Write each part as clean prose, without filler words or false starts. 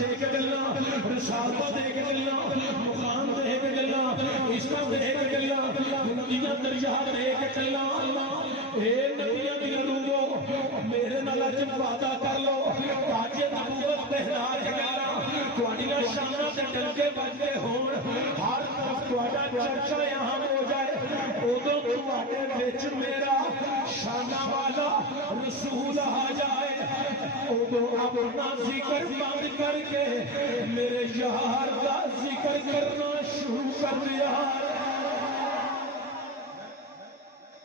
دے کے چلنا رسالت دے کے چلنا مقام دے کے چلنا عزت دے کے چلنا نبیاں درجہ دے کے چلنا اے نبیاں دی روحو میرے نال اج وعدہ کر لو تاج نبوت پہنا کے چلنا تواڈیاں شاناں تے ڈنکے بجدے ہون ہر طرف تواڈا چرچا یہاں ہو جائے ادو تواڈے وچ میرا شاناں والا رسول آ جائے ادو اپنا ذکر بند کر کے میرے یار کا ذکر کرنا شروع کر دیا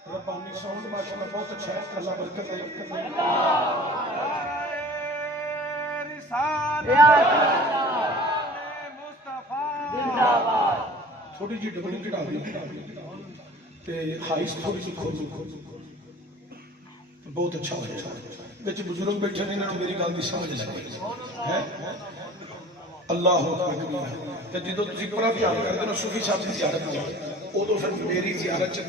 ربانی ساؤنڈ ماشاءاللہ بہت اچھا ہے اللہ برکت دے تھوڑی جی ڈبلی چڑھا دی ہائیس تھوڑی سی کھول بہت اچھا ہو جائے بچ بزرگ بیٹھے نہیں نہ میری گل دی سمجھ لگے اللہ اکبر جدو تسی پڑھا پیار کرتے ہو صوفی صاحب کی زیارت میں ادو پھر میری زیارت سے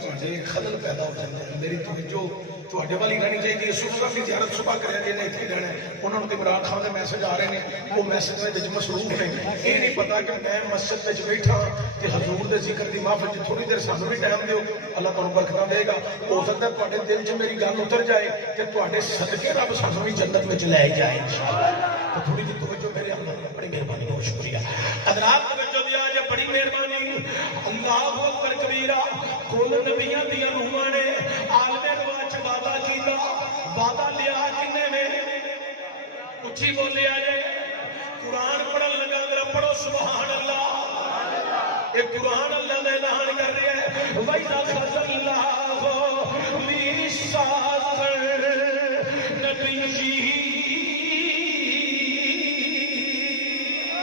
خلل پیدا ہو جاتا ہے میری توجہ تواڈے والی رہنی چاہیے صوفی صاحب کی زیارت صبح کرے جی نے اتنے رہنا ہے انہوں نے عمران خان کے میسج آ رہے ہیں وہ میسج میں مصروف ہیں یہ نہیں پتا کہ میں مسجد میں بیٹھا کہ حضور دے ذکر دی محفل تھوڑی دیر سانوں بھی ٹائم دیو اللہ تعالیٰ برکت دے گا ہو سکتا ہے تواڈے دل چ میری گل اتر جائے کہ تواڈے صدقے رب سانوں بھی جنت میں لے جائے تو تھوڑی جی توجہ میرے اللہ بڑی مہربانی بہت شکریہ حضرات توجہ دیا جے بڑی مہربانی اللہ اکبر کبیرہ کل نبیاں دیاں روحاں نے عالم رواج وعدہ کیتا وعدہ لیا کنے نے اچھی بولیا جے قرآن پڑھن لگا ذرا پڑھو سبحان اللہ یہ قرآن اللہ نے اعلان کر رہا ہے وَإِذَا أَخَذَ اللَّهُ مِيثَاقَ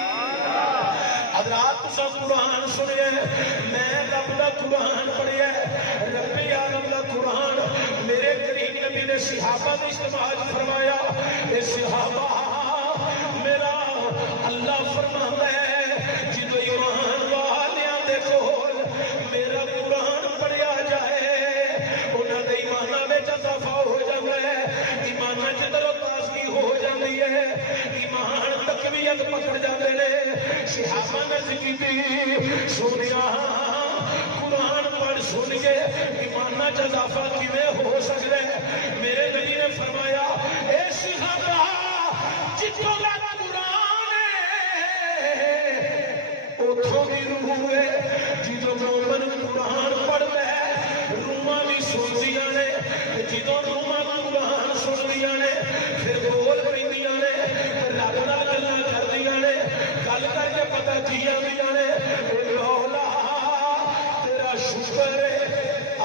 النَّبِيِّينَ حضرات تسا قرآن سنیا میں رب دا قرآن پڑھیا رب عالم دا قرآن میرے کریم نبی نے صحابہ نے استعمال فرمایا اے صحابہ میرا اللہ فرماتا ہے جدو ایمان والیاں دے کول میرا قرآن پڑھیا جائے انہاں دے ایماناں وچ اضافہ ہو جاندا ہے ایماناں وچ تر و تازگی ہو جاندی ہے ایمان تقویت پکڑ جاندے نے صحابہ نے ذکر سنیا قرآن پڑھ سن کے ایمانہ چ اضافہ کیویں ہو سکتا ہے میرے نبی نے فرمایا اے صحابہ جتوں دا قرآن ہے اتوں بھی روح ہے جدوں مومن قرآن پڑھتا ہے روحاں بھی سندیاں نے جدوں روحاں قرآن سندیاں نے پھر بول پیندیاں نے رب نال گلاں کردیاں نے گل کر کے پتہ کیاں دیاں نے مولا تیرا شکر ہے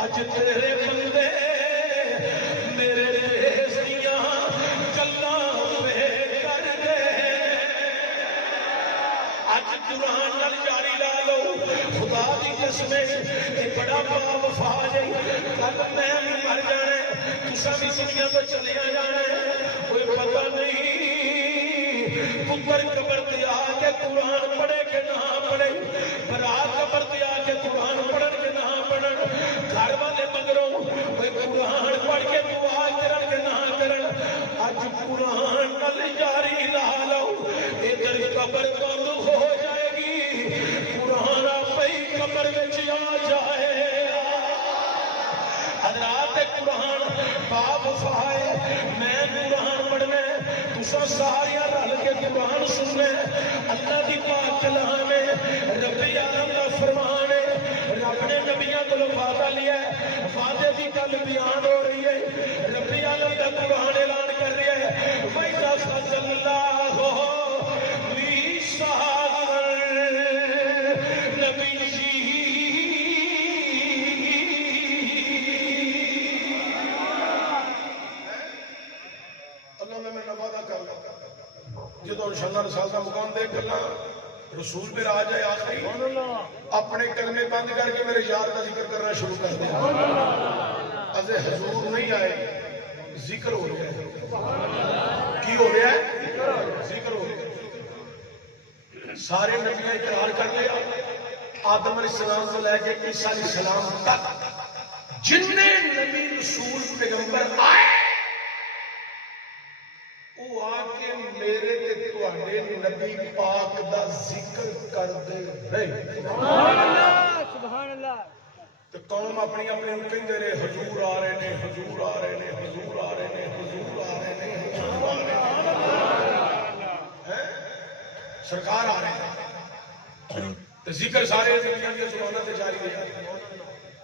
اج تیرے بندے میرے دیس دیاں گلاں پہ کر دے اج قرآن نال جاری لا لو خدا دی قسم اے بڑا با وفا جی کل میں بھی مر جانے تساں بھی دنیا تو چلے جانے کوئی پتہ نہیں پتر قبر تے آ کے قرآن پڑھے کہ نہ پڑھے برات قبر تے آ کے قرآن پڑھن کہ نہ پڑھن گھر والے مگروں کوئی قرآن پڑھ کے دعا کرن کہ نہ کرن اج قرآن نال جاری لا لو ادھر قبر بند ہو جائے گی قرآن آپ ہی قبر وچ آ جائے حضرات قرآن باب وفائے میں قرآن پڑھنے تسا سارے رل کے قرآن سننے اللہ دی پاک کلام ہے رب عالم دا فرمان ہے رب نے نبیاں کو وعدہ لیا ہے وعدے کی گل بیان ہو رہی ہے رب عالم دا قرآن اعلان کر رہا ہے وَإِذَا أَخَذَ اللَّهُ مِيثَاقَ النَّبِيِّينَ جدو انشاءاللہ رسالت کا مقام دے کرنا رسول پہ آ جائے آخری اپنے کلمے بند کر کے میرے یار کا ذکر کرنا شروع کر دیا از حضور نہیں آئے ذکر ہو رہا ہے کی ہو رہا ہے ذکر ہو رہا ہے سارے نبیاں اقرار کر لیا آدم علیہ السلام سے لے کے عیسیٰ علیہ السلام تک جتنے نبی رسول پیغمبر آئے وہ آ کے میرے تے تواڈے نبی پاک دا ذکر کردے رہے سبحان اللہ تو قوم اپنی اپنے کہندے رہے حضور آ رہے نے حضور آ رہے نے حضور آ رہے نے حضور آ رہے نے حضور آ رہے نے سرکار آ رہے ہیں تو ذکر سارے دنیا کی زبانوں تے جاری ہے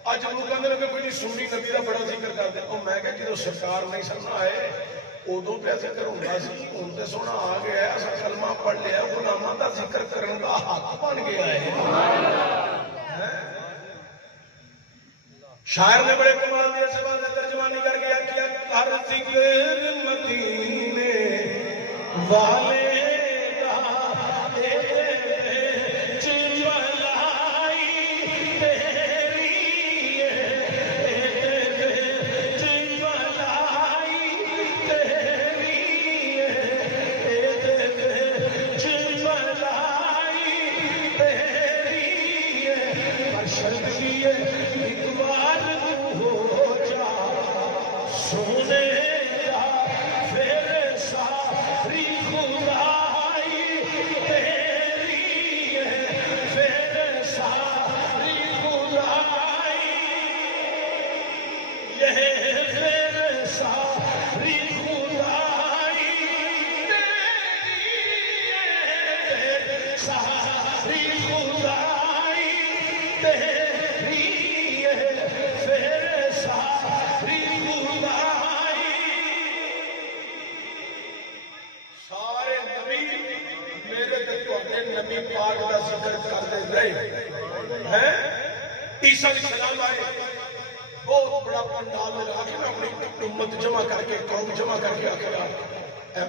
اج لوگ کہندے نے کہ کوئی نہیں سنی نبی دا بڑا ذکر کردے او میں کہ جدوں سرکار نہیں سامنے آئے ادو پہ ذکر ہوتا سی ہوں تو سونا آ گیا اصا کلمہ پڑھ لیا غلاماں دا ذکر کرنے کا حق بن گیا ہے شاعر نے بڑے کمال دیا سے بات ترجمانی کر کے کیا کر ذکر مدینے والے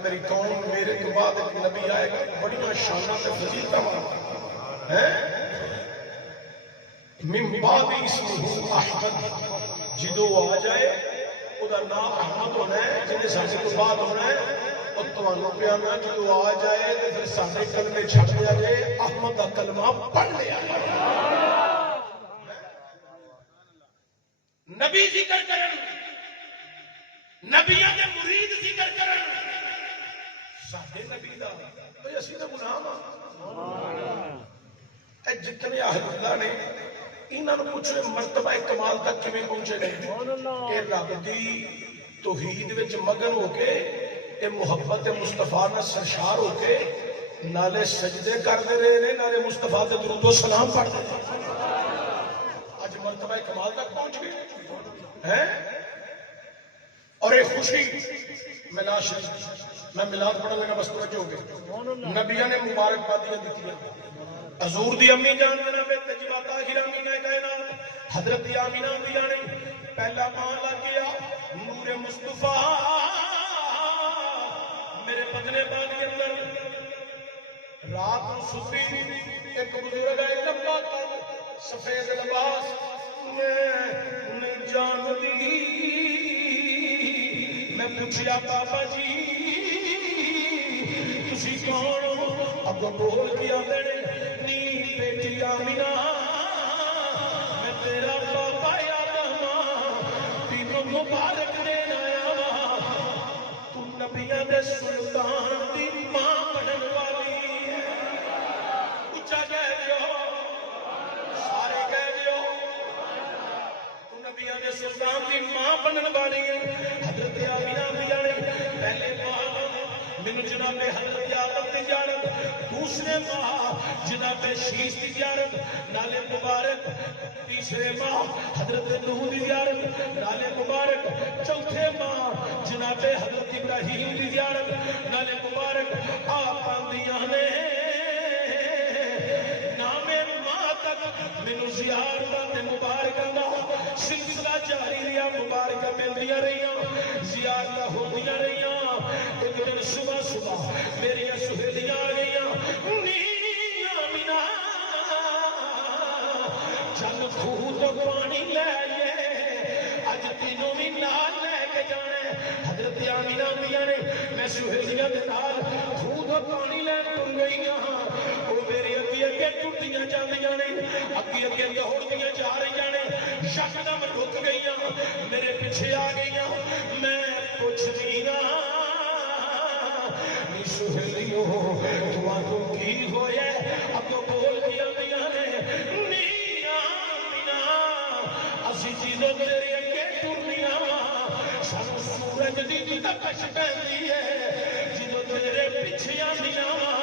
میری قوم میرے تو بعد ایک نبی آئے گا بڑی شانہ تے فضیلتاں والا ہے من بعد اسمہ احمد جدو آ جائے او دا نام احمد ہونا ہے جنہیں ساڑھے تو بعد ہونا ہے اور توانوں پہ آنا جدو آ جائے تو پھر ساڑھے کلمے چھٹ جائے احمد دا کلمہ پڑھ لیا نبی ذکر کرن نبیاں دے مرید ذکر کرن ساڈے نبی دا بھئی اسی تے غلام ہاں اے جتنے اہل اللہ نے انہاں نوں پوچھو مرتبہ کمال تک کیویں پہنچے نے کہ رب دی توحید وچ مگن ہو کے اے محبت مصطفیٰ نال سرشار ہو کے نالے سجدے کردے رہے نے نالے مصطفیٰ تے درود و سلام پڑھدے اج مرتبہ کمال تک پہنچ گئے ہیں اور ایک خوشی میلاد شریف میں میلاد پڑھنے لگا بس توجہ ہو گئے نبیوں نے مبارک بادیاں دیتی ہیں حضور دی امی جان جناب تجربہ طاہرہ امینہ کائنات حضرت آمینہ دیا نے پہلا پان لگ گیا نور مصطفیٰ میرے بدنے باغی اندر رات ستی ایک بزرگ ہے لمبا قد سفید لباس جان دی میں پوچھیا بابا جی تسی کون ہو اب بول کیا میرے نی بیٹی آمینہ میں تیرا بابا آدم تینوں مبارک دینا آیا تو نبیاں دے سلطان دی ماں بنن والی اچھا کہہ دیو سارے کہہ دیو تو نبیاں دے سلطان دی ماں بنن والی حضرت آمینہ دیا نے پہلے ماں من جناب حضرت آدم تجارت دوسرے ماہ جناب شیش تجارت نالے مبارک تیسرے ماہ حضرت نوح تجارت نالے مبارک چوتھے ماہ جناب حضرت ابراہیم تجارت نالے مبارک آپ آندیاں نے نام ماہ تک من زیارت مبارکہ دا سلسلہ جاری رہا مبارکہ ملدیاں رہیاں زیارتہ ہوندیاں رہیاں ایک دن صبح صبح میری سہیلیاں آ گئیاں نی آمینہ چل خوہ تو پانی لے لے اج تینوں بھی نال لے کے جانے حضرت آمینہ دیا نے میں سہیلیاں دے نال خوہ تو پانی لے تر گئیاں وہ میری اگے اگے ٹوٹیاں جاندیاں نے اگے اگے دوڑدیاں جا رہیاں نے یکدم رک گئیاں میرے پیچھے آ گئیاں میں پوچھدی سہیلیو تمہوں کی ہوئے اب بول دیا دیا نے نیاں میاں اسی چیزوں تیرے اگے ٹرنیاں سانو سورج دی تپش پیندی ہے جدوں تیرے پیچھے آندیاں